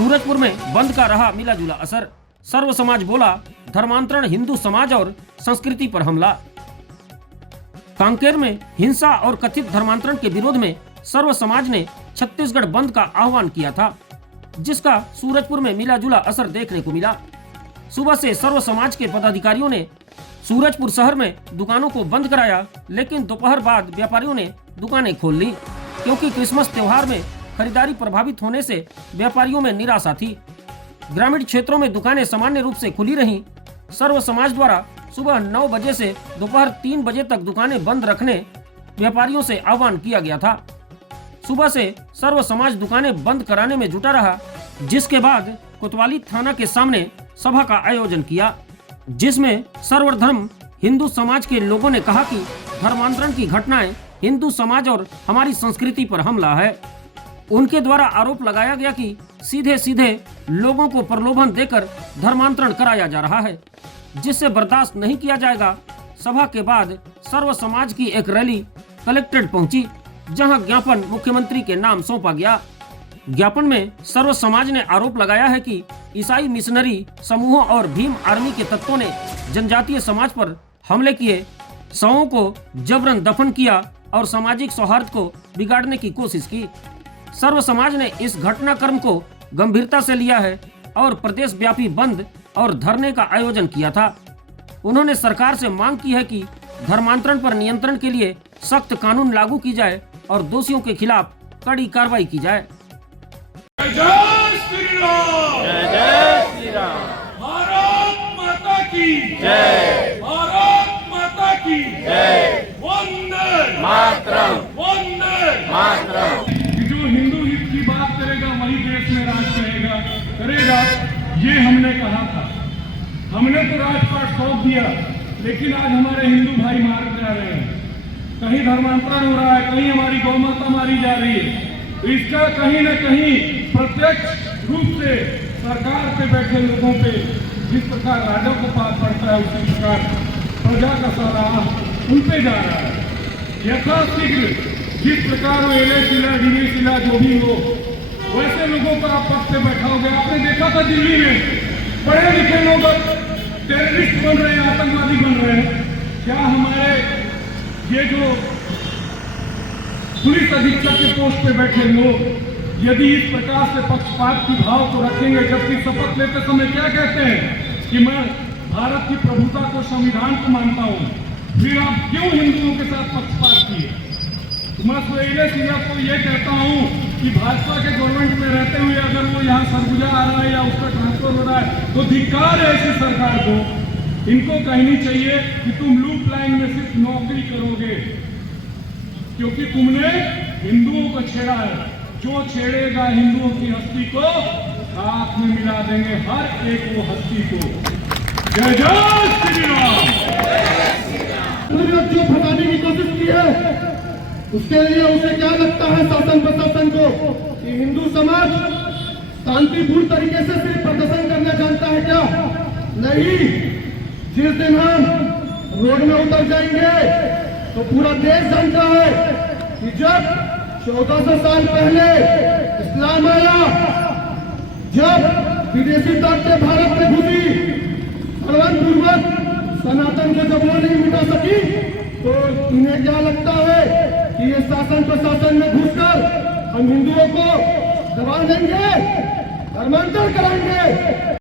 सूरजपुर में बंद का रहा मिला जुला असर। सर्व समाज बोला धर्मांतरण हिंदू समाज और संस्कृति पर हमला। कांकेर में हिंसा और कथित धर्मांतरण के विरोध में सर्व समाज ने छत्तीसगढ़ बंद का आह्वान किया था, जिसका सूरजपुर में मिला जुला असर देखने को मिला। सुबह से सर्व समाज के पदाधिकारियों ने सूरजपुर शहर में दुकानों को बंद कराया, लेकिन दोपहर बाद व्यापारियों ने दुकानें खोल ली, क्योंकि क्रिसमस त्योहार में खरीदारी प्रभावित होने से व्यापारियों में निराशा थी। ग्रामीण क्षेत्रों में दुकानें सामान्य रूप से खुली रहीं। सर्व समाज द्वारा सुबह 9 बजे से दोपहर 3 बजे तक दुकानें बंद रखने व्यापारियों से आह्वान किया गया था। सुबह से सर्व समाज दुकानें बंद कराने में जुटा रहा, जिसके बाद कोतवाली थाना के सामने सभा का आयोजन किया, जिसमें सर्वधर्म हिंदू समाज के लोगों ने कहा कि धर्मांतरण की घटनाएं हिंदू समाज और हमारी संस्कृति पर हमला है। उनके द्वारा आरोप लगाया गया कि सीधे सीधे लोगों को प्रलोभन देकर धर्मांतरण कराया जा रहा है, जिससे बर्दाश्त नहीं किया जाएगा। सभा के बाद सर्व समाज की एक रैली कलेक्ट्रेट पहुंची, जहां ज्ञापन मुख्यमंत्री के नाम सौंपा गया। ज्ञापन में सर्व समाज ने आरोप लगाया है कि ईसाई मिशनरी समूहों और भीम आर्मी के तत्वों ने जनजातीय समाज पर हमले किए, शवों को जबरन दफन किया और सामाजिक सौहार्द को बिगाड़ने की कोशिश की। सर्व समाज ने इस घटनाक्रम को गंभीरता से लिया है और प्रदेश व्यापी बंद और धरने का आयोजन किया था। उन्होंने सरकार से मांग की है कि धर्मांतरण पर नियंत्रण के लिए सख्त कानून लागू की जाए और दोषियों के खिलाफ कड़ी कार्रवाई की जाए। जय श्री राम, जय श्री राम। भारत माता की जय, भारत माता की जय, वंदे मातरम, वंदे मातरम। जो हिंदू हित की बात करेगा वही देश में राज करेगा, ये हमने कहा था। हमने तो राजपाट सौंप दिया, लेकिन आज हमारे हिंदू भाई मार जा रहे हैं। कहीं धर्मांतरण हो रहा है, कहीं हमारी गौ माता मारी जा रही है। तो इसका कहीं न कहीं प्रत्यक्ष रूप से सरकार पे बैठे लोगों पे जिस प्रकार राजा को पाप पड़ता है, उसी प्रकार प्रजा का सारा उन पे जा रहा है। यथाशीघ्र जिस प्रकार वो एले शिला ढीली शिला जो भी हो, वैसे लोगों को आप पद पे बैठाओगे। आपने देखा था दिल्ली में पढ़े लिखे लोग टेररिस्ट बन रहे हैं, आतंकवादी बन रहे हैं। क्या हमारे ये जो पुलिस अधीक्षक के पोस्ट पे बैठे लोग यदि इस प्रकार से पक्षपात की भाव को रखेंगे, जबकि शपथ लेते समय क्या कहते हैं कि मैं भारत की प्रभुता को, संविधान को मानता हूं, फिर आप क्यों हिंदुओं के साथ पक्षपात किए? तो मैं सोएले सिंह को ये कहता हूं कि भाजपा के गवर्नमेंट में रहते हुए अगर वो यहाँ सरगुजा आ रहा है या उसका ट्रांसफर हो रहा है, तो धिक्कार है ऐसी सरकार को। इनको कहनी चाहिए कि तुम लूप लाइन में सिर्फ नौकरी करोगे, क्योंकि तुमने हिंदुओं को छेड़ा है। जो छेड़ेगा हिंदुओं की हस्ती को, साथ में मिला देंगे हर एक वो हस्ती को। जय जय श्री राम। जो फंसाने की कोशिश की है, उसके लिए उसे क्या लगता है शासन प्रशासन को कि हिंदू समाज शांतिपूर्ण तरीके से सिर्फ प्रदर्शन करना जानता है क्या? नहीं, जिस दिन हम रोड में उतर जाएंगे तो पूरा देश जानता है कि जब 1400 साल पहले इस्लाम आया, जब विदेशी ताकतें भारत में घुसी, पूर्वक सनातन को जब वो नहीं मिटा सकी, तो तुम्हें क्या लगता है कि ये शासन प्रशासन में घुसकर हम हिंदुओं को दबा देंगे, धर्मांतर कराएंगे?